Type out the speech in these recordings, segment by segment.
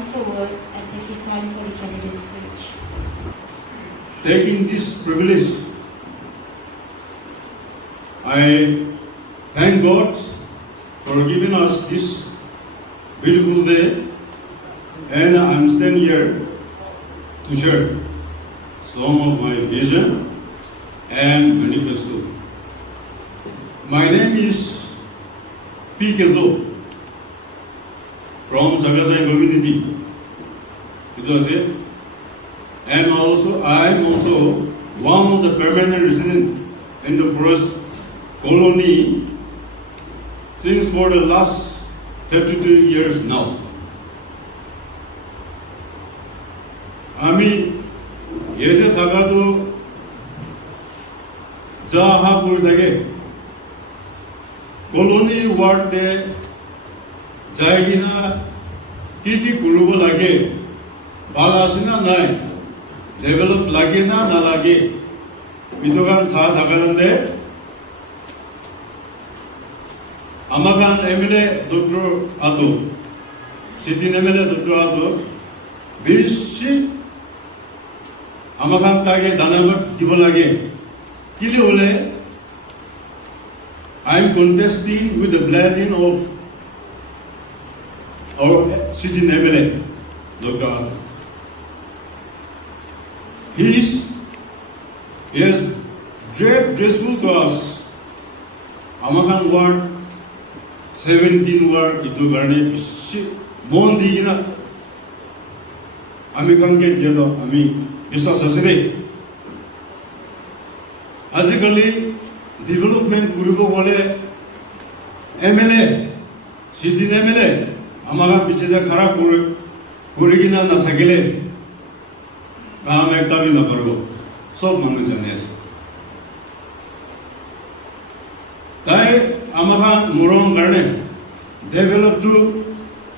comes forward and take his time for the candidate's speech. Taking this privilege, I thank God for giving us this beautiful day, and I'm standing here to share some of my vision and manifesto. My name is P. Kezo from Sagasai community. It was it. And also, I am also one of the permanent residents in the forest colony since for the last 32 years now. Ami yete thakado jaha purdage colony ward de jaigina ki kurubo lage bala asina nai develop lage na lage itogan sa thakarande amagan MLA Dr. Ato City MLA Dr. Ato bishi amagan tage danabat dibo lage kili hole I am contesting with the blessing of our city MLA Dr. Ato. He is graceful to us. Amakan ward 17 ward itu garne mon digina ami kanke diado ami biswas asire. Azikali development guribo gole MLA city MLA amakan pichede khara korigina na thakile काम एकता भी न करो सब मानने जाने ऐसे ताई अमरा मुरों करने डेवलप टू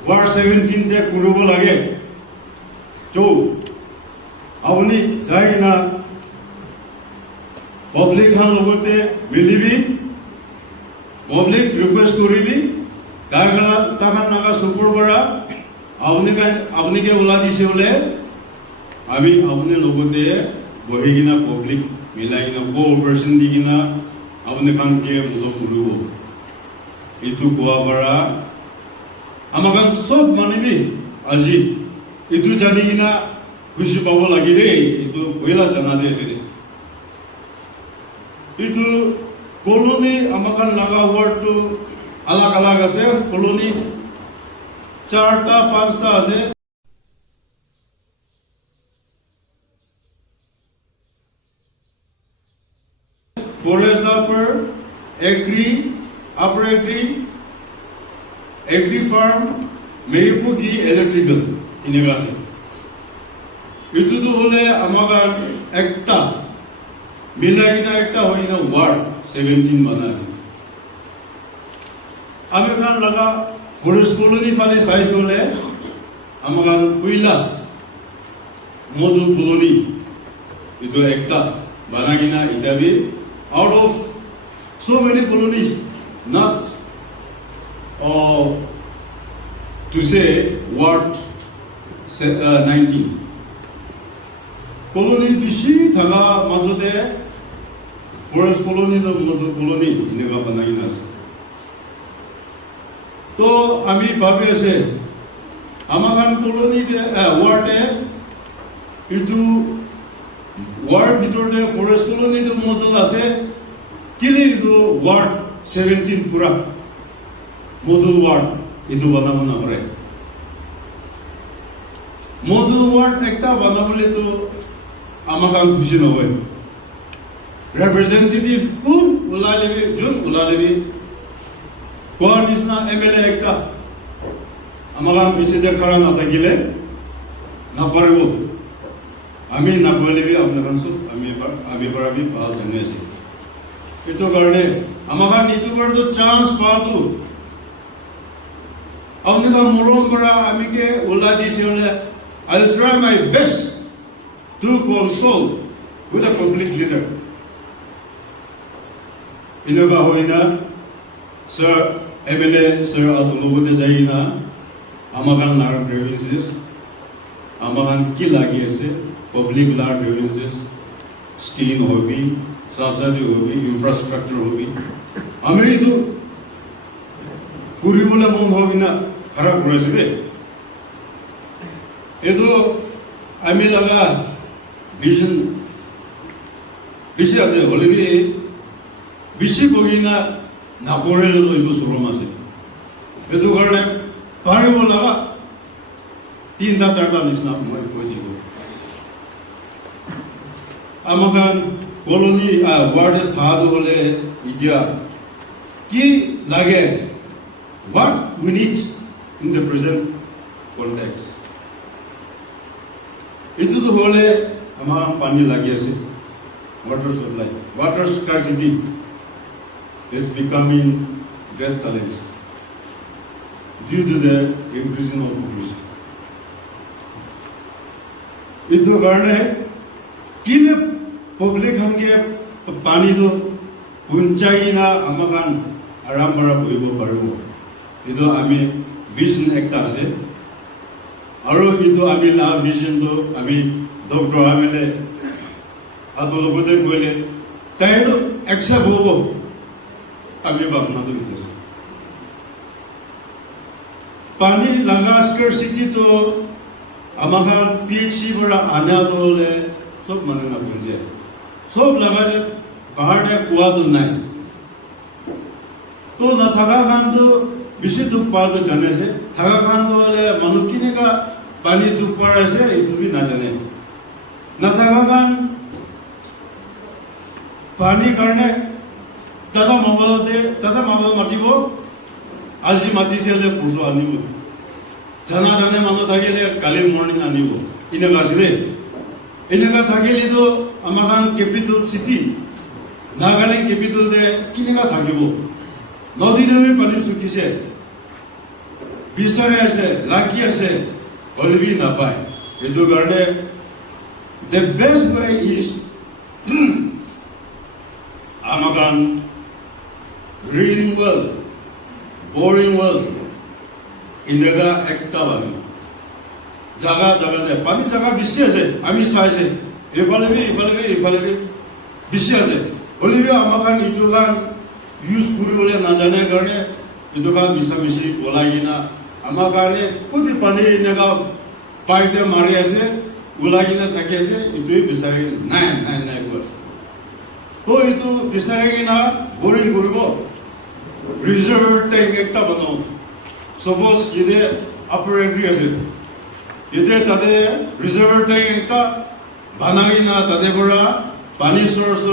वार 17 दे कुरुबो लगे जो अपनी जाए ना पब्लिक हम लोगों ते मिली भी पब्लिक रिक्वेस्ट करी भी ताकन नागा सुपर बड़ा अपने के उलादी से उले আমি আপনি লগতে বহিগিনা পাবলিক মিলাইনা কোঅপারেশন দিগিনা আপনি খানকে মতো করব ইতু কোয়া পারা আমাগান সব মানিবি আজি ইতু জানিগিনা খুশি পাব লাগি রে ইতু কইলা জানা দেছে ইতু কলোনি আমাগান লাগা ওয়ার্ড আলাগ আলাগ আছে কলোনি 4টা 5টা আছে forest upper, agri, agri farm, mepugi electrical inegasi. Itu tu boleh amagan ekta, milagina ekta hoina ward 17 banasi. Amagan laga forest colony fale size boleh amagan puila model colony itu ekta banagina itabi. Out of so many colonies, not to say Ward 19. Colony bishi thaga majode forest colony no model colony inega banainas. To ami bhabe ase amagan colony de ward e itu Ward ভিতরে forest কলোনির model আছে কিলি word 17 পুরা model word ইতো বানাবো না করে model word একটা বানাবলে তো আমাকে খুশি না হয় রিপ্রেজেন্টেটিভ কোন উলালেবি জুন উলালেবি কোন ইসনা এমএলএ একটা আমাকে পিছে খাড়া না থাকিলে না পারব আমি না বলে বি আপনার সব আমি বরাবি পাল জানে আছে এতো কারণে আমাকে নিতু বড় চান্স পাতু আপনি কা মরম বড়া আমি কে উল্লা দিছি হলে I'll try my best to consult with a public leader. Inoga hoina sir MLA sir atulubo de jaina amakan nar privileges আমাখান কি লাগি আছে পাব্লিক লার্ড গ্রিভেন্সেস স্কিম হবি সাবসিডি হবি ইনফ্রাস্ট্রাকচার হবি আমি এইটো কৰিবলৈ মন হবি না খারাপ করেছে রে এইটো আমি লাগা ভিজন বেশি আছে হলে বেশি বহি না নকৰিলেতো এইটো চৰম আছে এইটো কাৰণে পাৰিব লগা 3টা 4টা নিচিনা মই কৈ দিব আমাখান কলনি ওয়ার্ডে সাহায্য হলে ইতিয়া কি লাগে what we need in the present context itu to hole amar pani lagi ase water supply water scarcity is becoming great challenge due to the increasing of population itu karone kine public hange pani do punchai na amakan aram bara boibo paribo itu ami vision ekta ase aro itu ami la vision do ami doctor amele adologote koile tai to accept hobo ami bapna do pani laga scarcity to amakan PHC bara ana dole sob mane na bunje sob laga je bahar kuwa to nai to na thaga khan to বেশি দুঃখ পাওয়া জানে আছে থাকা খান হলে মানুষ কিনেকা পানি দুঃখ পাওয়া আছে এইসবই না জানে না থাকা খান পানি কারণে দাদা মোবাইল মাতিব আজি মাতিছে হলে পরশু আনিব জানা জানে মানুষ থাকিলে কালি মর্নিং আনিব এনেকা আছে এনেকা থাকিলে তো আমার ক্যাপিটাল সিটি নাগালেণ্ড ক্যাপিটাল কিনেকা থাকিব নদী নদীর পানি শুকিছে বিচাৰে আছে লাগি আছে হলবি নাপায় এইটো কাৰণে the best way is আমাকান reading well boring well এনেকা একটা বানি জায়গা জায়গাতে পানি জায়গা বেশি আছে আমি চাইছে এফালে বেশি আছে হলিবি আমাকান এইটো গান ইউজ কৰিবলৈ নাজানে কাৰণে এইটো গান মিছামিছি ওলাই কিনা আমাৰ কাৰণে প্ৰতি পানি এনেকা পাইপে মাৰি আছে ওলাই কিনা থাকি আছে এইটোৱে বিচাৰি নাই কৈ আছে তো এইটো বিচাৰি কিনা বৰিং কৰিব ৰিজাৰ্ভাৰ ট্যাঙ্ক একটা বানাও সাপোজ ইদে আপাৰ এগ্ৰি আছে ইদে তাতে ৰিজাৰ্ভাৰ ট্যাঙ্ক একটা বানাই না তাতে পৰা পানী সোৰ্স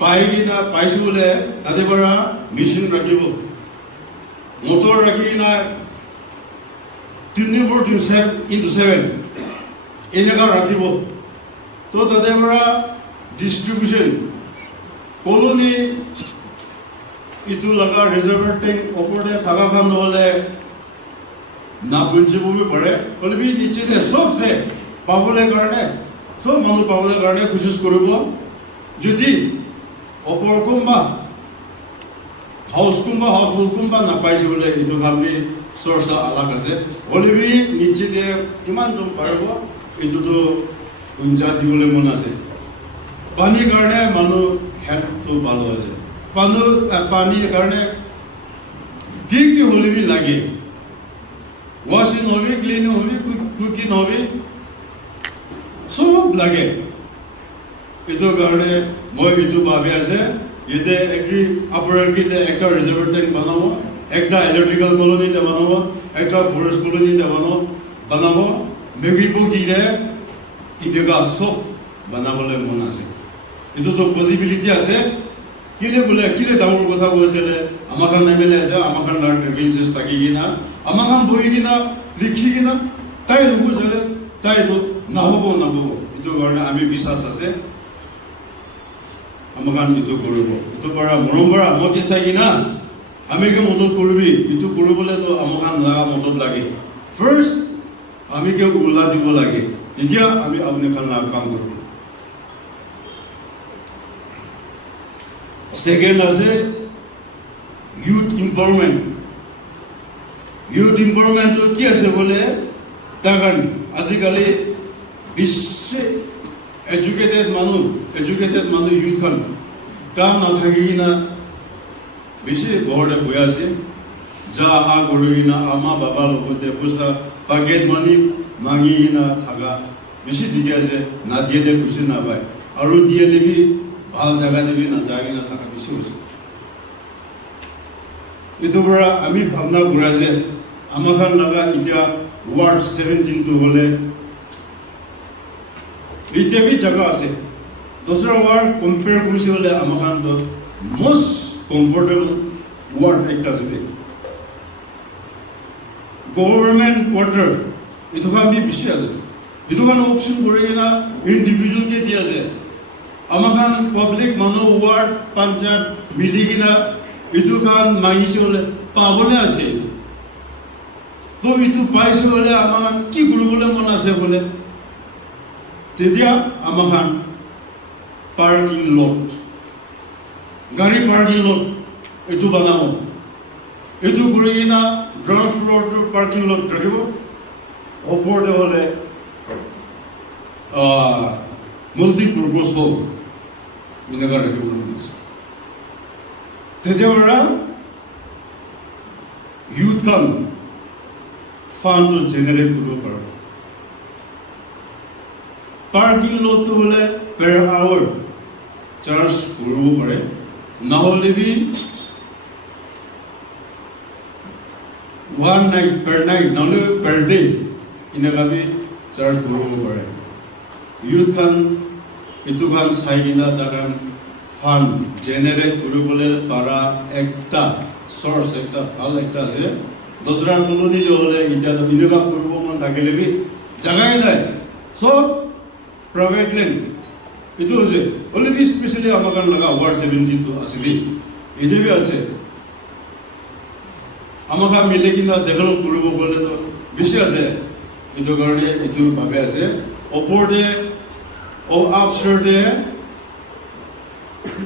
পাই কিনা পাইছো বলে তাতে পৰা মেশিন ৰাখিব মোটৰ ৰাখি না 24/7 এনেকা ৰাখিব তো তাতে পৰা ডিস্ট্ৰিবিউশন কলোনি ইটো লগা ৰিজাৰ্ভাৰ ট্যাঙ্ক ওপৰে থাকা খান নহলে না বুঝিব পাৰে কলবি নিচে সবসে পাবলৈ কাৰণে সব মানুহ পাবলৈ কাৰণে কোশিশ কৰিব যদি ওপৰ কোনবা হাউসফুল কোনবা নাপাইছে বলে এইটো আমি চৰ্চা আলাক আছে কলবি নিচে কিমান জন পাৰিব এইটোতো উঞ্চা দিবলৈ মন আছে পানীৰ কাৰণে মানুহ হেল্থটো ভাল আছে পানীৰ কাৰণে কি হলিবি লাগে ওয়াশিং হবে ক্লিনিং হবে কুকিং হবে সব লাগে এইটো কাৰণে মই এইটো ভাবি আছে ইতে একটি অপারেটরকে একটা রিজার্ভার ট্যাঙ্ক বানাবো একটা ইলেকট্রিক্যাল কলোনিতে বানাবো একটা ফরেস্ট কলোনিতে বানাবো মেগিবো কিনে ইদেগা সব বানাবলৈ মন আছে এইটো তো পসিবিলিটি আছে কিনে বলে কিনে ডাঙৰ কথা কৈছিলে আমাখান এমএলএ আছে আমাখান লাৰ্ড ৰিভেঞ্চেস থাকি কিনা আমাখান বহি কিনা লিখি কিনা তাই নুবুজিলে তাইতো নহ'ব এইটো কাৰণে আমি বিশ্বাস আছে আমাখান এইটো কৰিব এইটো পৰা মৰম কৰা মই চাই কিনা আমি কে মদত কৰিবি এইটো কৰিবলৈ তো আমাখান লাগা মদত লাগে ফাৰ্ষ্ট আমি কে উল্লা দিব লাগে তেতিয়া আমি আপুনি খান কাম কৰিব Second আছে youth empowerment তো কি আছে বলে তাৰ কাৰণে আজিকালি বেছি এডুকেটেড মানুহ ইউথখন কাম নাথাকি কিনা বেছি ঘৰতে বহি আছে যা আহা কৰি কিনা আমাৰ বাবাৰ লগতে পইচা পকেট মানি মাগি কিনা থাকা বেছি দেখি আছে নাদিয়ে খুচি নাপায় আৰু দিয়ে দিবি ভাল জেগা দিবি নাযায় কিনা থাকা বেছি হৈছে এইটোৰ পৰা আমি ভাৱনা কৰা যে আমাক লগা এতিয়া ৱাৰ্ড 17টো হ'লে এতিয়া বি জেগা আছে দোসৰা ৱাৰ্ড কম্পেয়াৰ কৰিছে হ'লে আমাক most comfortable ৱাৰ্ড একটা আছে গভৰ্ণমেণ্ট কোৱাৰ্টাৰ এইটো আমি বেছি আছে এইটো অপশ্যন কৰি কিনা ইণ্ডিভিজুৱেলকে দি আছে আমাক পাব্লিক মানুহ ৱাৰ্ড পঞ্চায়ত মিলি কিনা এইটো মাগিছে হ'লে পাবলৈ আছে তো এইটো পাইছে হ'লে আমাক কি কৰিবলৈ মন আছে বোলে তেতিয়া আমাক পাৰ্কিং লট গাড়ী পাৰ্কিং লট এইটো বনাব এইটো কৰি কিনা গ্ৰাউণ্ড ফ্ল'ৰটো পাৰ্কিং লট ৰাখিব ওপৰতে হ'লে মাল্টিপাৰ্পাছ হল এনেকুৱা ৰাখিবলৈ মন আছে তেতিয়াৰ পৰা ইউথখন ফাণ্ডটো জেনেৰেট কৰিব পাৰিব পাৰ্কিং লটটো হ'লে per hour চাৰ্জ কৰিব পাৰে নহ'লে বি one night per night নহ'লে per day এনেকুৱা বি চাৰ্জ কৰিব পাৰে ইউথখন এইটো চাই কিনা তাৰ ফাণ্ড জেনেৰেট কৰিবলৈ পৰা একটা চ'ৰ্চ একটা ভাল একটা আছে দোসৰা কলোনি হ'লে এতিয়া এনেকুৱা কৰিব মন থাকিলে বি জাগাই নাই চব প্ৰাইভেট লেণ্ড এইটো হৈছে অলৰেডি স্পেচিয়েলি আমাক লগা ৱাৰ্ড 17টো আছিলে এইটো বি আছে আমাক মিলি কিনা ডেভেলপ কৰিব গ'লেতো বেছি আছে এইটো কাৰণে এইটো ভাবে আছে ওপৰতে আপচাৰতে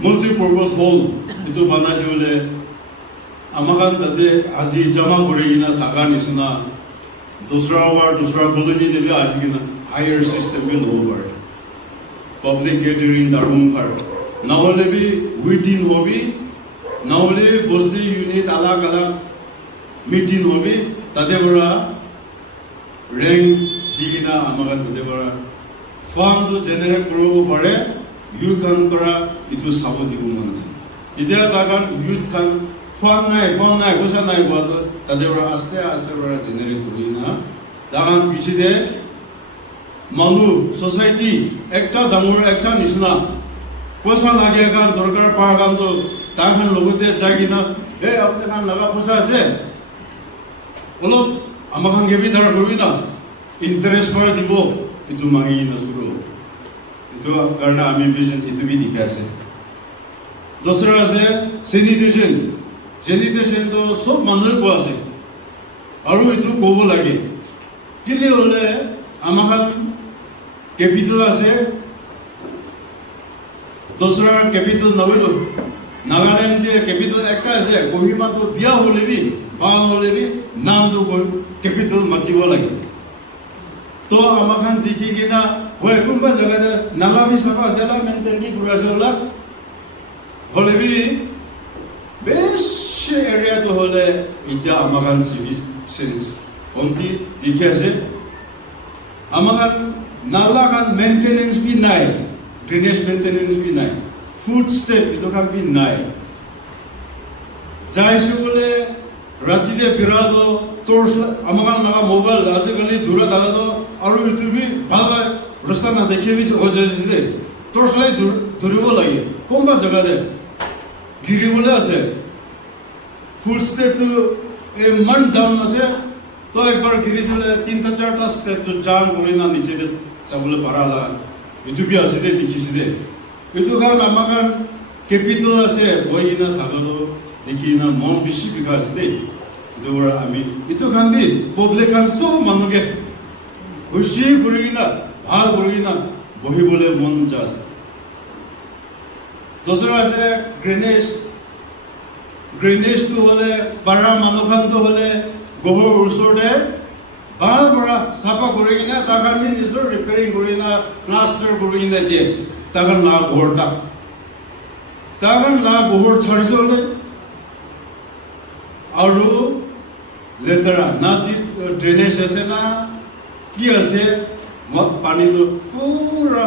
মাল্টিপাৰ্পাছ হল এইটো বনাইছে বোলে আমাক তাতে আজি জমা কৰি কিনা থকা নিচিনা দোসৰা ৱাৰ্ড দোসৰা কলোনি দেবি আহি কিনা হায়াৰ চিষ্টেমে ল'ব পাৰে পাব্লিক গেটাৰিং দাৰুমখাৰ নহ'লে বি উইটিন হবি নহ'লে বস্তি ইউনিট আলাগ আলাগ মিটিং হবি তাতে পৰা ৰেংক দি কিনা আমাক তাতে পৰা ফাণ্ডটো জেনেৰেট কৰিব পাৰে ইউথখন পৰা এইটো চাব দিব মন আছে এতিয়া তাৰ ইউথখন ফাণ্ড নাই পইচা নাই হোৱাটো তাতে পৰা আস্তে আস্তে পৰা জেনেৰেট কৰি কিনা তাৰ পিছতে মানুহ সোসাইটি একটা ডাঙৰ একটা নিচিনা পইচা লাগে কাৰণ দৰকাৰ পাৰ কাৰণটো তাৰ লগতে যাই কিনা আপুনি লগা পইচা আছে অলপ আমাক গেবি ধৰা কৰিবি না ইণ্টাৰেষ্ট পৰা দিব এইটো মাগি নাচুৰো এইটো কাৰণে আমি এইটো বি দেখি আছে দোসৰা আছে চেনিটেশ্যনটো চব মানুহে কোৱা আছে আৰু এইটো ক'ব লাগে কেলে হ'লে আমাক কেপিটেল আছে দোসরা কেপিটেল নহয়তো নাগালেণ্ডে কেপিটেল একটা আছে কহিমাটো বিয়া হ'লে বি ভাল হ'লে বি নামটো কেপিটেল মাতিব লাগে তো আমাক দেখি কিনা হয় কোনোবা জেগাতে নালা বি চাফা আছে মেণ্টেলি ঘূৰা আছে হ'লে বি বেছি এৰিয়াটো হ'লে এতিয়া আমাক চিভিল চেঞ্জ কমটি দেখি আছে আমাক নালা মেইনটেনেন্স বি নাই ড্রেনেজ মেইনটেনেন্স বি নাই ফুড স্টেপ এইটো বি নাই যাইছে বোলে ৰাতিতে বিৰাট টৰ্চ আমাক লগা মোবাইল আজিকালি দূৰত দালাতো আৰু এইটো বি ভাল হয় ৰাস্তা নাদেখে বি হৈ যাইছিলে টৰ্চ লাইট ধৰিব লাগে কোনোবা জেগাতে গিৰিবলৈ আছে ফুড ষ্টেপটো ইমান ডাউন আছে তো একবাৰ গিৰিছিলে 3-4টা ষ্টেপটো জাম কৰি না নিচে যাবলৈ পাৰা এইটো বি আছে দে দেখিছে দে এইটো কাৰণ আমাক কেপিটেল আছে বহি কিনা থাকলো দেখি কিনা মন বেছি বিকা আছে দেই এইটো আমি এইটো খান বি পাব্লিক খান চব মানুহকে খুচি কৰি কিনা ভাল কৰি কিনা বহিবলৈ মন যা আছে দোসৰা আছে ড্ৰেনেজটো হ'লে পাৰা মানুহখানটো হ'লে ঘৰৰ ওচৰতে ভাল পৰা চাফা কৰি কিনে তাক নিজৰ ৰিপেয়াৰিং কৰি কিনে প্লাষ্টাৰ কৰি কিনে দিয়ে তাক না ঘৰটা তাক না গোবৰ ছাড়িছে আৰু লেতেৰা না ড্ৰেনেজ আছে না কি আছে মত পানীটো পুৰা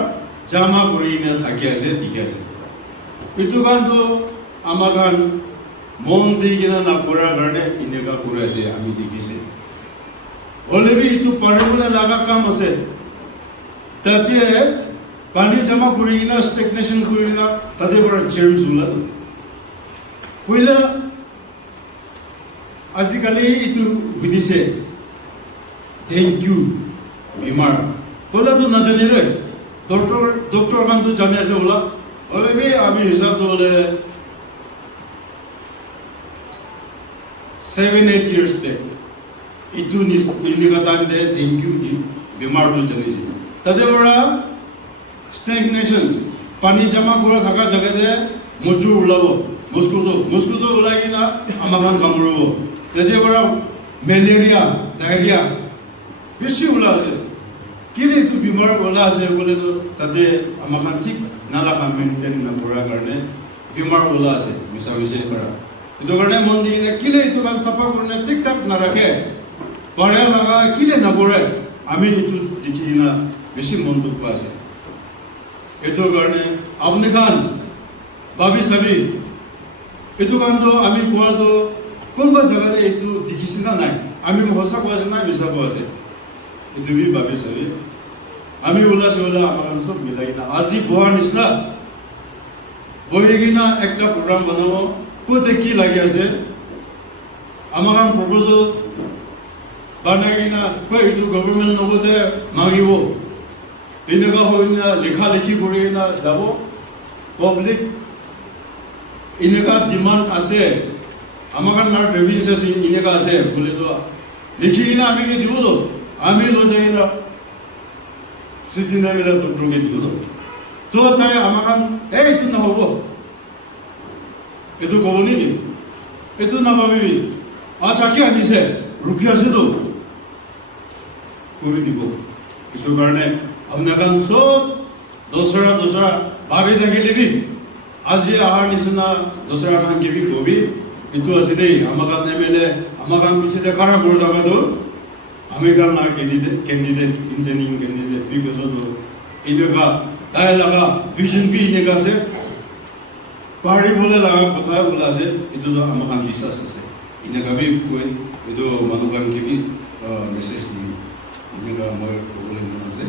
জমা কৰি কিনে থাকি আছে দেখি আছে এইটো কাৰণটো আমাৰ গান মন দি কিনে নকৰাৰ কাৰণে এনেকুৱা কৰি আছে আমি দেখিছে হ'লেবি এইটো পাৰিবলৈ লগা কাম আছে তাতে পানী জমা কৰি কিনে ষ্টেগনেশ্যন কৰি কিনে তাতে পৰা জাৰ্মছ ওলাল পহিলা আজিকালি এইটো সুধিছে থেংক ইউ বেমাৰ পহিলাটো নাজানিলে ডক্টৰ খানটো জানি আছে ওলা হ'লেবি আমি হিচাপটো হ'লে 7-8 years back itu ini kata anda thank you di bemar tu jenis ini. Tadi orang stagnation, pani jama gula thaka jaga deh muncul ulabo, mosquito ulagi na amakan kamuru. Tadi orang malaria, diarrhea, besi ulas. Kini itu bemar ulas ya boleh tu tadi amakan tik nala kami ni na pura karena bemar ulas ya, misal para. Itu karena mandi ini kile itu kan sapa karena tik tak narakhe. Pare laga kile na pore. Ami itu dikina besi monduk pas. Itu karena apne kan babi sabi. Itu kan to ami kuar to kolba jaga de itu dikisina nai. Ami mosa kuasa nai bisa kuasa. Itu bi babi sabi. Ami ulas amakan sob milai na azi buah nisna. Boleh gina ekta program banao. কোতে কি লাগি আছে আমাক proposal বানাই না কই এইটো government নবতে মাগিব এনেকা হৈ না লেখা লেখি কৰি না যাব পাব্লিক এনেকা ডিমান্ড আছে আমাক না ডেভিস আছে এনেকা আছে বলে তো লিখি কিনা আমি কি দিব তো আমি লৈ যাই না সিদিনা মেলা ডক্টরকে দিব তো তাই আমাক এইটো নহব itu kau ni, itu nama bibi. Aja kya ni se, rukia se tu, kuri dibo. Itu karena, amna kan so, dosra, babi tak kelebi. Aja ahar ni sana, dosra kan kebi kobi. Itu aside, amakan MLA, amakan kuci de kara borda ka tu. Amerikan na candidate, intending candidate, because tu, ini ka, tayar laga, vision bi ini ka se. Pari boleh laga kota ulas itu tu amakan bisa selesai. Ini kami pun itu manukan kami message ni. Ini kami mau boleh nasi.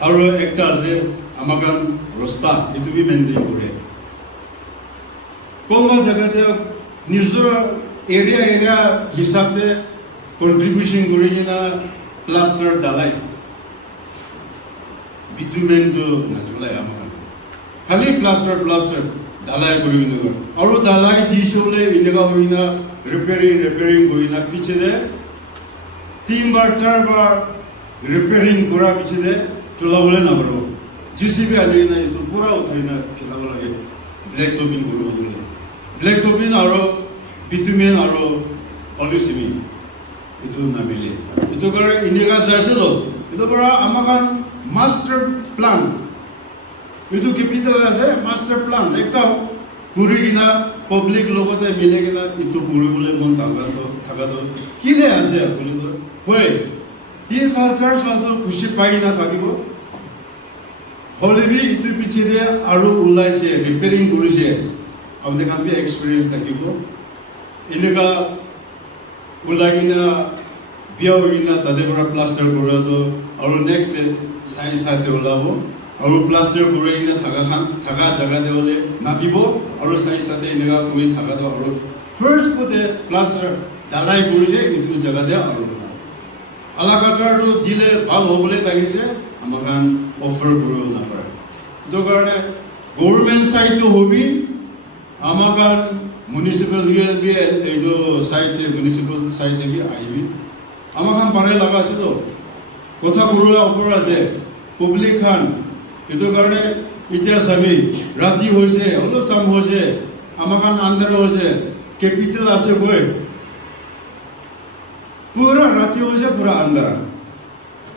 Aru ekta ase amakan rosta itu bi maintain kore. Koma jaga te nizor area hisab te contribution kore na plaster dalai. Bitumen tu natural ya amakan. Kali plaster dalai kuri ni kan. Aru dalai di shole inega hoina repairing hoina piche de 3 bar 4 bar repairing kura piche de chola bole na baro. JCB ale na itu pura uthai na khela bola ge black topping kuru bole. Black topping aru bitumen aru polycement itu na mile. Itu kare inega jase do. Itu pura amakan master plan itu capital আছে master plan একটা পুরি কিনা public লগতে মিলে কিনা ইটো পুরি বলে মন থাকা তো কিলে আছে বলে তো হয় 3 সাল 4 সাল তো খুশি পাই না থাকিব হলেবি ইটো পিছে দিয়ে আৰু উলাইছে ৰিপেয়াৰিং কৰিছে আপনি কামে এক্সপেৰিয়েন্স থাকিব এনেকা উলাগিনা বিয়া হইনা তাদেৰ পৰা প্লাস্টাৰ কৰা তো আৰু নেক্সট সাইন্স সাথে ওলাবো আৰু প্লাস্টাৰ কৰি কিনে থাকা জায়গা দে হলে নাকিব আৰু সাইন্স সাথে এনেকা কৰি থাকা তো আৰু ফাৰ্স্ট কোতে প্লাস্টাৰ ডালাই কৰিছে ইটো জায়গা দে আৰু আলাকাটাৰটো দিলে ভাল হ'বলে থাকিছে আমাকান অফাৰ কৰিব নাপাৰে তো কাৰণে গভর্নমেন্ট সাইটটো হবি আমাকান মিউনিসিপাল ইউএলবি এইটো সাইটে মিউনিসিপাল সাইটে কি আইবি আমাকান পারে লাগা আছে তো কথা বড়া ওপর আছে পাবলিক খান এটো কারণে ইতিয়া সবই রাতি হইছে অলপ সাম হইছে আমাকান আন্দার হইছে ক্যাপিটাল আছে কই পুরা রাতি হয়েছে পুরা আন্ধারা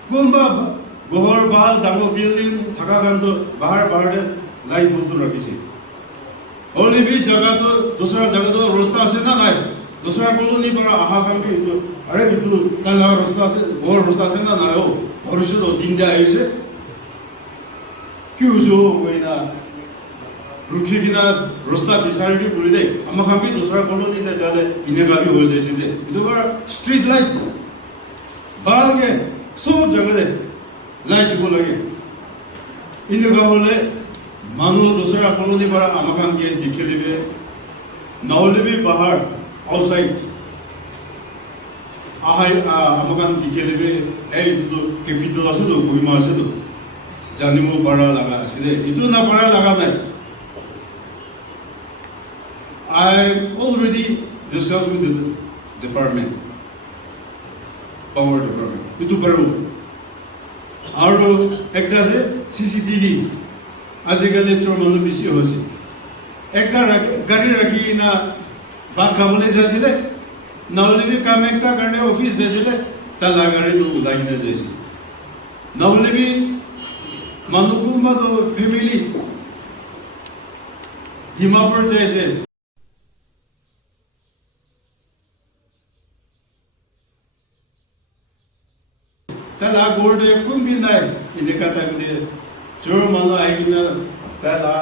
কোনবা ঘর বাল ডাঙর বিল্ডিং থাকা কারণে বাহার বাহারে লাইট বন্ধ রাখিছে হলে বি জায়গা তো দোসরা জায়গা তো রাস্তা আছে না নাই দোসরা কলোনি para আহা কাম কি আরে ইতু তালা রাস্তা আছে ঘর রাস্তা আছে না নাই ও ভবিষ্যৎ দিন যা আইছে কি হইছো কইনা রুখি কিনা রাস্তা বিচারি বলি দে আমা কাম কি দোসরা কলোনিতে যালে ইনে গাবি হয়ে যাইছে দে ইতু স্ট্রিট লাইট বালকে সব জায়গাতে লাইট দিব লাগে ইনকা হলে মানুষ দোসরা কলোনি para আমা কাম কে দেখে লিবে নহলে বি বাহার আউটসাইড আহাই আমা কাম দেখে লিবে এই তো ক্যাপিটাল আছে তো কইমা আছে তো জানিব পারা লাগা আছে দে ইতু না পারা লাগা নাই I already discussed with the department, power department. Itu baru. Aru ekta ase CCTV. Ajikali chor manu bisi hoise. Ekta gari rakhi na baat khabole jaisile. Naule bhi kam ekta karne office jaisile. Tala gari to ulai na jaise. Naule bhi manu kuma to family. Dimapur jaise. তালা গোর্ডে কুম্বি নাই ইনেকা time দে জোর মানু আইনা তালা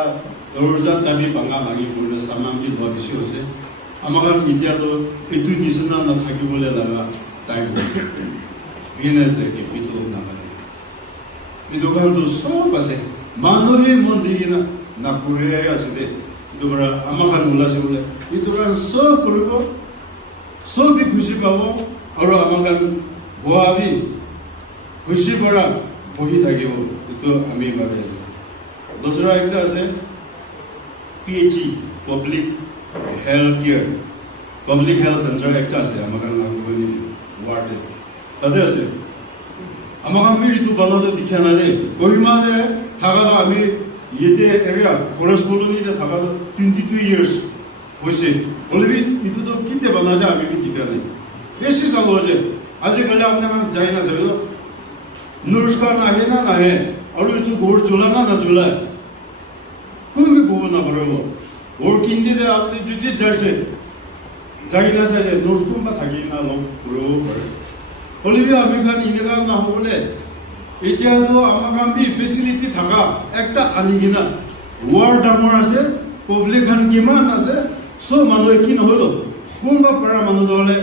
দরজা চাবি ভাঙা ভাঙি করে সামান কি ধোয়া বেশি হচ্ছে আমার ইতিয়া তো এইটো নিচিনা নাথাকিবলৈ লাগা টাইম হৈছে বিজনেছ কেপিটেল নাপালে এই দোকানটো চব আছে মানুহে মন দি কিনা নাপুৰে আছে দে এইটো পৰা আমাৰ ওলাইছে বোলে এইটো চব কৰিব চবেই খুচি পাব আৰু আমাৰ গোৱাবি খুশি পৰা বহি থাকিব এইটো আমি ভাবি আছো দোসরা একটা আছে PHE public health care public health centre একটা আছে আমার নাগপুরি ওয়ার্ডে তাতে আছে আমার আমি এইটো বানাতে দেখা নাই দে কহিমা দে থাকা আমি ইয়েতে এরিয়া ফরেস্ট কলোনিতে থাকা 22 ইয়ার্স হয়েছে বলবি এইটো তো কিতে বানাছে আমি দেখা নাই বেশি সাল হয়েছে আজিকালি আপনার কাছে যাই না যাবে নুরস্কার নাহে না নাহে আৰু এইটো গোড় চলা না চলা কোনবি কব না পারব গোড় কিনতে দে আপনি যদি যাইছে যাই না চাইছে নুরস্কুম বা থাকি না লগ কৰিব পাৰে হলিবি আমি খান ইনেকা না হবলে এতিয়া তো আমাৰ কাম বি ফেসিলিটি থাকা একটা আনি কিনা ওয়াৰ্ড ডাঙৰ আছে পাবলিক খান কিমান আছে সব মানুহ কি নহল কোনবা পৰা মানুহ হলে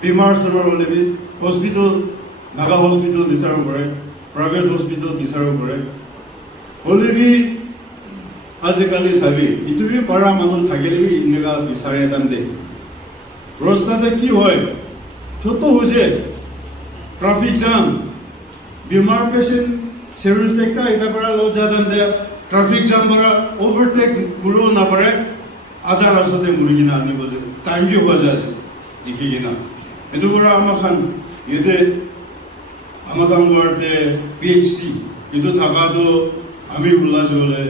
बीमार सर्वर होले भी हॉस्पिटल नागा हॉस्पिटल বিচাৰব পাৰে প্ৰাইভেট হস্পিটেল বিচাৰব পাৰে হলে भी আজিকালি সাবি ইতুবি পাৰা মানুহ থাকিলে भी ইনেকা বিচাৰে দান দে ৰাস্তাতে কি হয় ছোট হৈছে ট্ৰাফিক জাম बीमार পেশেন্ট সিৰিয়াস একটা এটা পৰা লো জাদান দে ট্ৰাফিক জাম পৰা ওভাৰটেক কৰিব না পাৰে আধা ৰাস্তাতে মুৰিগিনা আনিব যে টাইম কি হৈ যায় দেখি কিনা itu pura amakan itu amakan berarti PhD itu thaka tu ami ulas oleh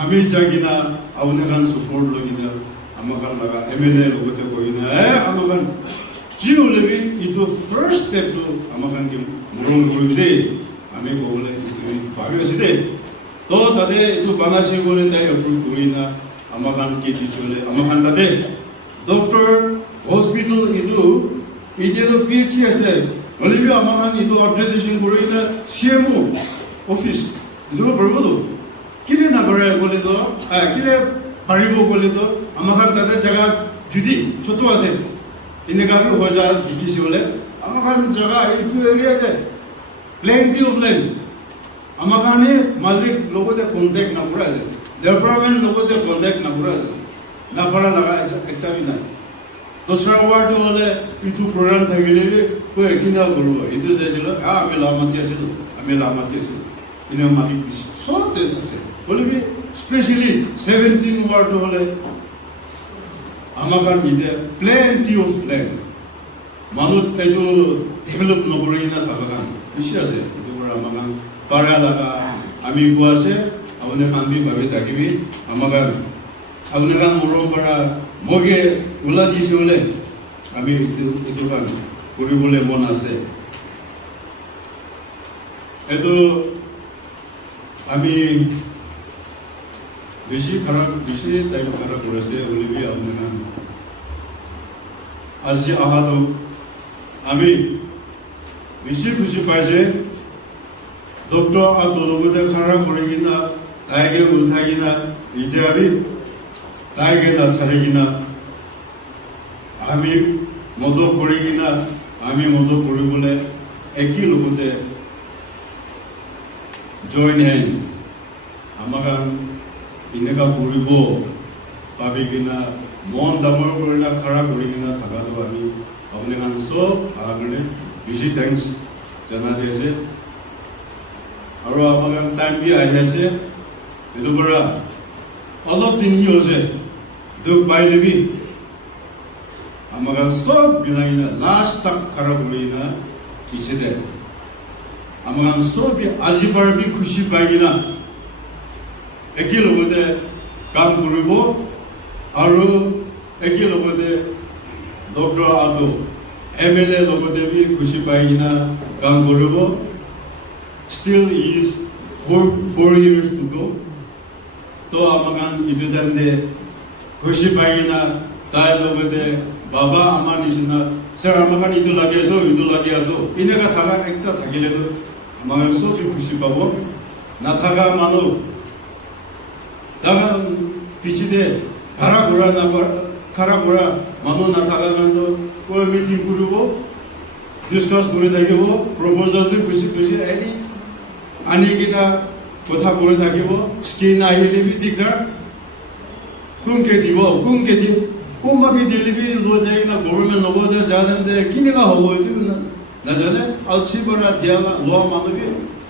ami jagina awnekan support logina amakan laga MLA logote koina amakan jiu lebi itu first step tu amakan ke murung koide ami ko bole itu bhabi aside to tade itu banasi bole tai approve koina amakan ke disole amakan tade doctor hospital ইটো ইতিয়াতো PHE আছে হলিবি আমাৰ ইটো অপডেটেশন কৰি এটা CMO office ইটো বৰবলো কিলে না কৰে বলে তো কিলে পাৰিব বলে তো আমাৰ তাতে জায়গা যদি ছোট আছে ইনেকা বি হৈ যায় দেখিছি বলে আমাৰ জায়গা এইটো এৰিয়াতে প্লেন্টি অফ ল্যান্ড আমাৰ কাৰণে মালিক লগতে কন্টাক্ট নকৰা আছে ডেভেলপমেন্ট লগতে কন্টাক্ট নকৰা আছে না পৰা লাগা একটা বি নাই দোসরা ওয়ার্ড হলে ইটু প্রোগ্রাম থাকিলে কই কিনা করব ইটু যাইছিল আমি লামাতি আছিল ইনে মালিক সব আছে বলিবি স্পেশালি 17 ওয়ার্ড হলে আমাকার ইদে প্লেন্টি অফ ল্যান্ড মানুষ এইটো ডেভেলপ নকৰি না থাকা বেশি আছে এইটো আমাকান পাৰা লাগা আমি কোয়াছে আপনি কামবি ভাবি থাকিবি আমাকাৰ আপনি কান মৰম পাৰা মগে উলা দিছে বলে আমি এইটো কাম কৰিবলৈ মন আছে এইটো আমি বেছি টাইম খারাপ করেছে বলিবি আপনার আজি আহাতো আমি বেছি খুশি পাইছে ডক্টর আর তোলবতে খারাপ করে কিনা তাইকে উঠাই কিনা ইতে আমি তাইকে না ছাড়ে কিনা আমি মদ করে কিনা আমি মদ কৰিবলৈ একই লগতে জইন হ্যান্ড আমাক এনেকা কৰিব পাবি কিনা মন ডাঙৰ কৰি না খাৰা কৰি কিনা থকাটো আমি আপোনাক চব কাৰণে বেছি থেংকছ জনাই দি আছে আৰু আমাক টাইম বি আহি আছে এইটো পৰা অলপ দিন কি হৈছে দুখ পাই ল'বি আমাক চব বিলাক কিনা লাষ্ট তাক খাৰা কৰি কিনা পিছে দে আমাক চব আজি পৰা বি খুচি পাই কিনা একে লগতে কাম কৰিব আৰু একে লগতে ডক্টৰ আৰু MLA লগতে বি খুচি পাই কিনা কাম কৰিব still is 4 years to go তো আমাক ইটো টাইম দে খুচি পাই কিনা তাই লগতে বাবা আমাৰ নিচিনা স্যাৰ আমাক ইটো লাগি আছো এনেকা থাকা একটা থাকিলে আমাক চব খুচি পাব নাথাকা মানুহ দাগান পিছতে খারাপ করা মানুষ না থাকার কারণে কোন মিটিং করব ডিসকাস করে থাকিব প্রপোজাল খুশি আনি আনি কিনা কথা করে থাকিব স্কিন আহিলে বি ঠিকঠাক কোনকে দিব কোনবাকে দিলে বি লৈ যায় কিনা গভর্নমেন্ট নবদে জানেন কেনেকা হব এইটো নাজানে আলচি পৰা দিয়া লোৱা মানুহ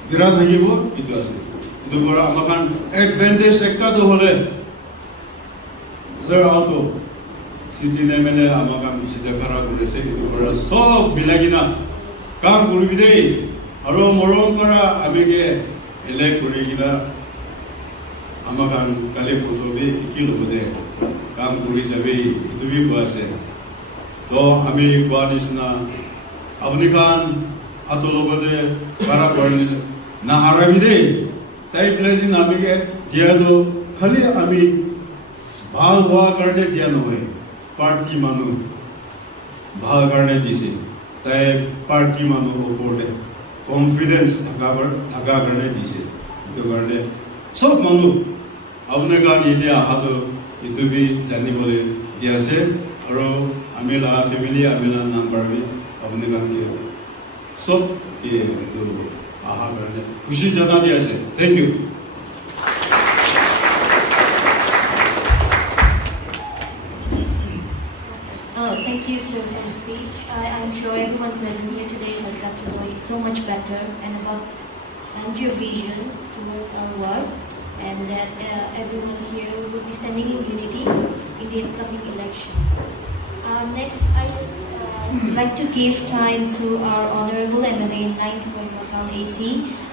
বিৰাট থাকিব এইটো আছে এইটো পৰা আমাক এডভান্টেজ একটাটো হলে auto city MLA আমাক বেছিতে খাৰাপ কৰেছে এইটো পৰা সব মিলাই কিনা কাম কৰিবি দেই আৰু মৰম কৰা আমিকে এলেক্ট কৰি কিনা আমাক কালি পৰহি কি লগতে কাম কৰি যাবি এইটো বি কোৱা আছে তো আমি কোৱা নিচিনা আপুনি কান আতো লগতে খাৰাপ কৰে না হাৰাবি দেই তাই প্লেজিং আমিকে দিয়াটো খালি আমি ভাল হওয়ার কারণে দিয়া নহয় পার্টি মানুষ ভাল কারণে দিছে তাই পার্টি মানুষ ওপরে কনফিডেন্স থাকা কারণে দিছে এইটো কারণে সব মানুষ আপনার গান এতে আহাতো এইটো বি জানিবলৈ দি আছে আৰু আমি লাগা ফেমিলি আমি নাম্বাৰ বি আপনাৰ গান সব এইটো আহাৰ কারণে খুশি জানা দি আছে thank you Thank you, sir, for the speech. I'm sure everyone present here today has got to know you so much better and your vision towards our work, and that everyone here will be standing in unity in the upcoming election. Next, I would like to give time to our Honorable MLA in 9th Ward Makau AC,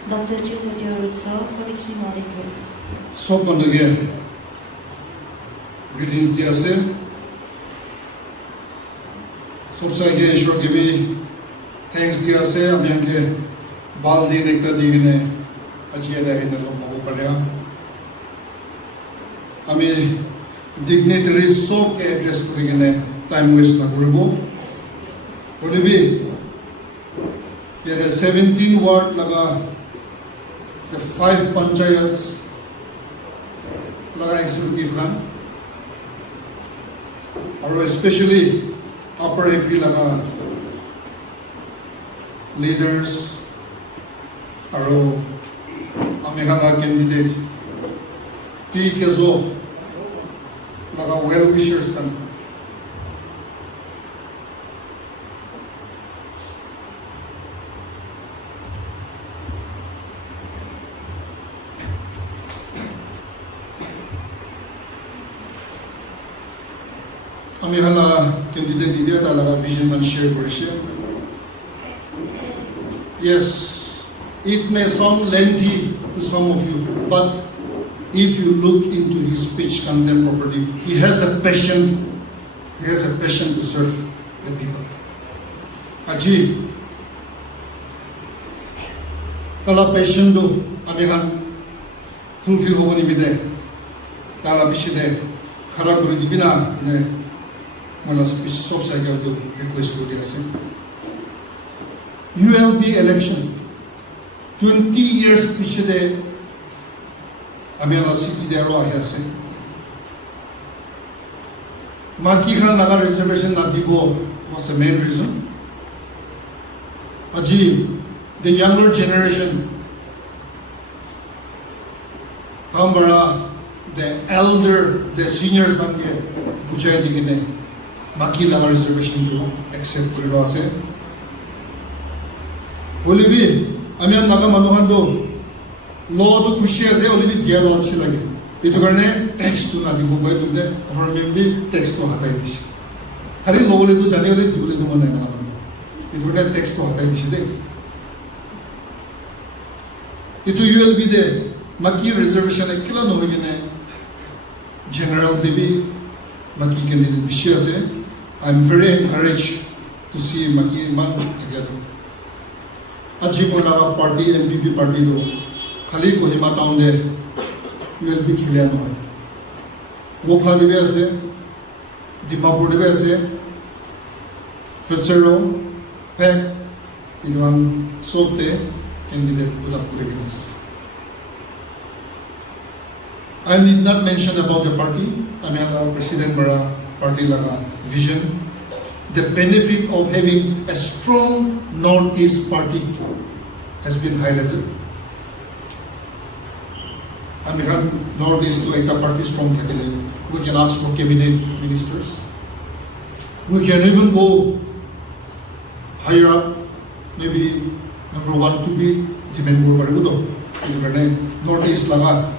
Dr. Chukwu Rutso, for the keynote address. So, greetings, dear sir. सबसे आगे ईश्वर के भी thanks दिया से हम यहाँ के बाल दी देखते दीगने अच्छी है इन लोगों को पढ़ेगा हमें डिग्निटरी सो के एड्रेस करेंगे टाइम वेस्ट ना करेंगे और भी ये 17 वार्ड लगा 5 पंचायत लगा एक्सिक्यूटिव का और specially upper AP laga leaders aro amegala candidate P kezo laga well wishers kan amegala candidate idea ta laga vision man share korise yes it may sound lengthy to some of you but if you look into his speech content properly he has a passion to serve the people. Aji, kala passion do ami kan fulfill hobo ni bide. Kala bishide khara kuri di bina ne mala speech sob sa gya do request kuri ase. ULB election 20 years pichide ami ala city de ro ahi ase. Marki Khan Nagar reservation na dibo was the main reason. Aji, the younger generation, Pambara, the elder, the seniors hange bujai digine Marki Nagar reservation to accept kuri ase. Olibi, ami an naga manuhan do law to pushi ase olibi dia do achi lage. Itu karena text tu nanti buat itu deh, government bi text tu hatai dis. Kali novel itu jadi ada judul itu mana nak apa? Itu karena text tu hatai dis deh. Itu ULB deh, maki reservation ekla novel ini general debi maki kene bisya se. I'm very encouraged to see maki man together. Aji mo na party MPP party do, kali Kohima town deh. ULB clear নহয় Wokha dibe ase Dimapur dibe ase Fitzgerald Peck idwan sote candidate udak kure ginas I need not mention about the party ami ala president bara party laga vision the benefit of having a strong northeast party has been highlighted. And we have Northeast to ekta party strong thakile. We can ask for cabinet ministers. We can even go higher up, maybe number 1 to be demand more paribo do. Northeast laga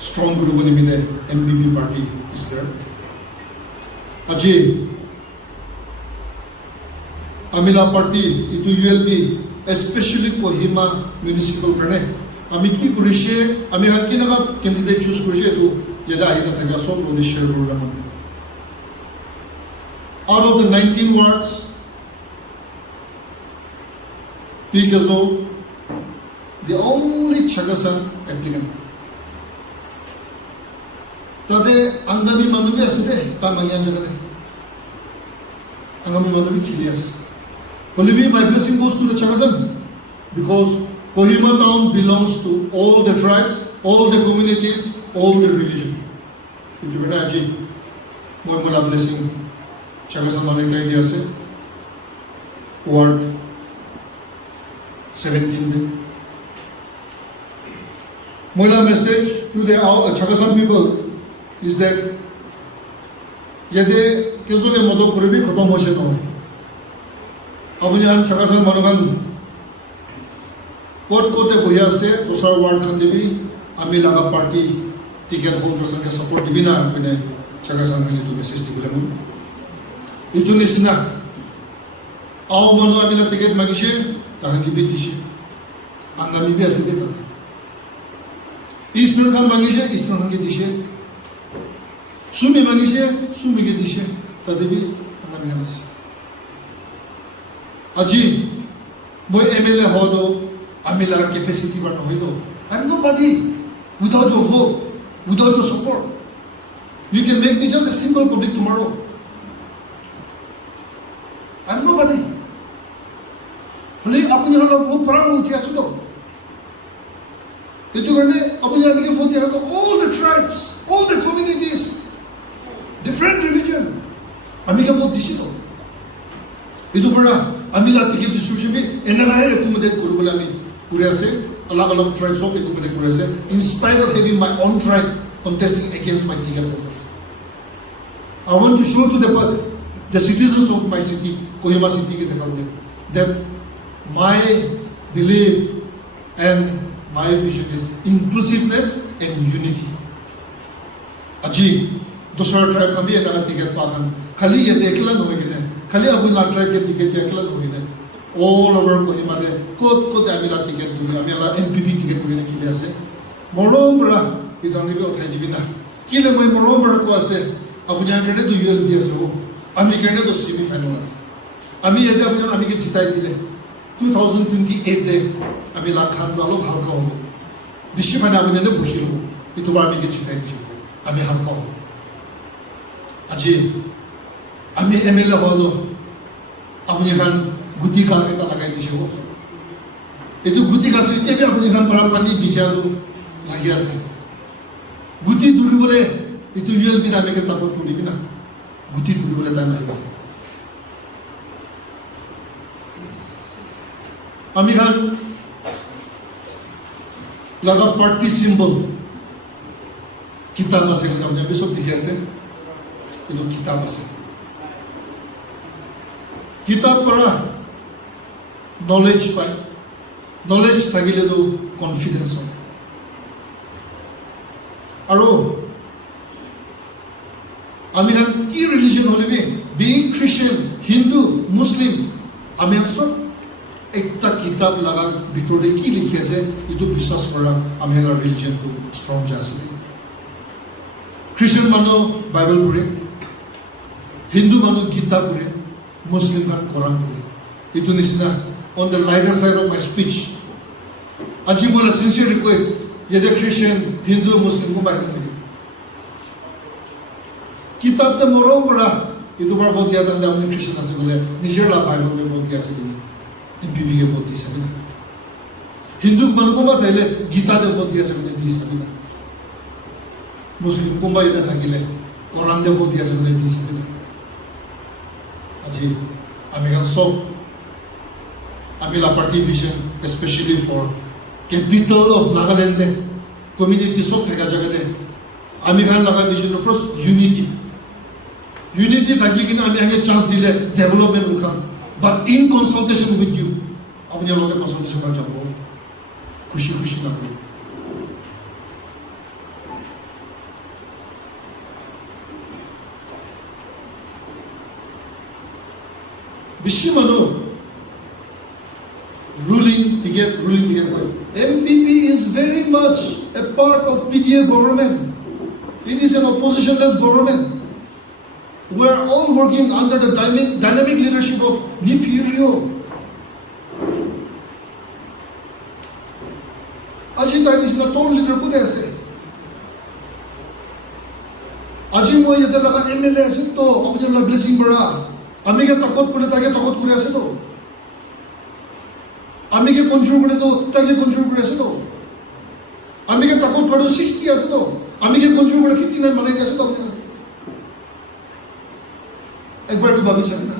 strong guru bani mide MPP party is there. Aji Amila party itu ULB especially Kohima municipal karne. আমি কি করেছে আমি হাকি না candidate choose করেছে তো যেটা আইনা থাকে সব ওদের শেয়ার করলাম out of the 19 wards Picasso the only Chagasan applicant tade angami manubi aside ta mangyan jagade angami manubi khilias only my blessing goes to the Chagasan because Kohima town belongs to all the tribes, all the communities, all the religion. Itu kena aji, moi mula blessing, Chagasan mana yang dia se, Ward 17. Mula message to the Chagasan people is that yade kesore modo kuribi khatam hoshe no. Abunyan Chagasan manukan কোর্টে বহি আছে ওচৰ ward খান দিবি আমি লাগা party ticket holder সঙ্গে support দিবি না মানে চাকা সামনে তো মেসেজ দিবলে মন ইটো নিচিনা আও মনো আমি লা টিকেট মাগিছে তাহান দিবি দিছে আঙ্গামি বি আছে দেতা ইস্টার্ন খান মাগিছে ইস্টার্ন খানকে দিছে সুমি মাগিছে সুমিকে দিছে তা দিবি আঙ্গামি আছে আজি মই MLA হদো Amila capacity but no I'm nobody without your vote, without your support. You can make me just a simple public tomorrow. I'm nobody. Only apni hala vote para uthi asudo. Itu karne apni hala ke vote to all the tribes, all the communities, different religion. Ami ka vote disido. Itu para amila ticket distribution be enalahe accommodate kurubula ami. Kurase, alag tribes of the Kurase, in spite of having my own tribe contesting against my ticket holder. I want to show to the citizens of my city, Kohima city, that my belief and my vision is inclusiveness and unity. Aji, dosar tribe kami yang nak tiket pakan, kali ya deklan hoy gine, kali abu na tribe ke tiket deklan hoy gine. All over Kohima de kot amila ticket duri amila MPP ticket duri na kili ase morom bra itangi be othai dibina kile moi morom bra ko ase abu jangre to ULB ase ami kene to semi final ase আমি এটা আমিকে জিতাই দিলে 2028 দে আমি লাখ খান দল হালকা হব বেশি মানে আমি এনে বসি হব কিন্তু আমিকে জিতাই দিছি আমি হালকা হব আজি আমি এমএলএ হলো আপনি খান গুটি গাছ এটা লাগাই দিছে এইটো গুটি গাছ এতিয়া আপনি খান পৰা পানী বিজালো লাগি আছে গুটি তুলিবলৈ এইটো ইয়েল বিনা আমি তাপত তুলিবি না গুটি তুলিবলৈ টাইম আহিব আমি খান লাগা পার্টি সিম্বল কিতাব আছে আপনি সব দেখে আছে কিন্তু কিতাব আছে কিতাব পড়া নলেজ পায় নলেজ থাকিলে তো কনফিডেন্স হয় আৰু আমি কি রিলিজন হলে বিং খ্রিস্টান হিন্দু মুসলিম আমি সব একটা কিতাব লাগার ভিতরে কি লিখি আছে এইটো বিশ্বাস করা আমি রিলিজনটো স্ট্রং আছে খ্রিস্টান মানুহ বাইবেল পড়ে হিন্দু মানুহ গীতা পড়ে মুসলিম খান কোরআন পড়ে এইটো নিচিনা on the lighter side of my speech আজি মোৰ সিনসিয়ার রিকোয়েস্ট যে খ্রিস্টান হিন্দু মুসলিম কো বাইরে থাকে কিতাবতে মরম পড়া এইটো বার ভোট দিয়া দাম আপনি খ্রিস্টান আছে বলে নিজের লাভ বাইবেল ভোট দিয়া আছে বলে বিবিকে ভোট দিছে না হিন্দু মানুষ কোনবা থাকলে গীতাতে ভোট দিয়া আছে বলে দিছে না মুসলিম কোনবা এটা থাকিলে কোরআন দে ভোট দিয়া আছে বলে দিছে না আজি আমি সব আমি লা party vision specially for capital of Nagaland community সব থাকা জায়গাতে আমি খান লাগা ভিশন ফার্স্ট ইউনিটি থাকি কিনা আমি চান্স দিলে ডেভেলপমেন্ট উঠাম বাট ইন কনসালটেশন উইথ ইউ আপনি লগে কনসালটেশন করে যাব খুশি খুশি না করব বিশ্ব মানুষ ruling together. MPP is very much a part of PDA government. It is an oppositionless government. We are all working under the dynamic leadership of Nipirio. Ajit time is not all leader kude ase. Aji mo yete laga MLA ase to Abdullah blessing bara. Ami ke takot kore tage takot kore ase to. আমি কে control করে তো তাকে control করে আছে তো আমি কে তাকত করে 60 আছে তো আমি কে কন্ট্রোল করে 59 বানাই আছে তো একবার তো ভাবিছেন না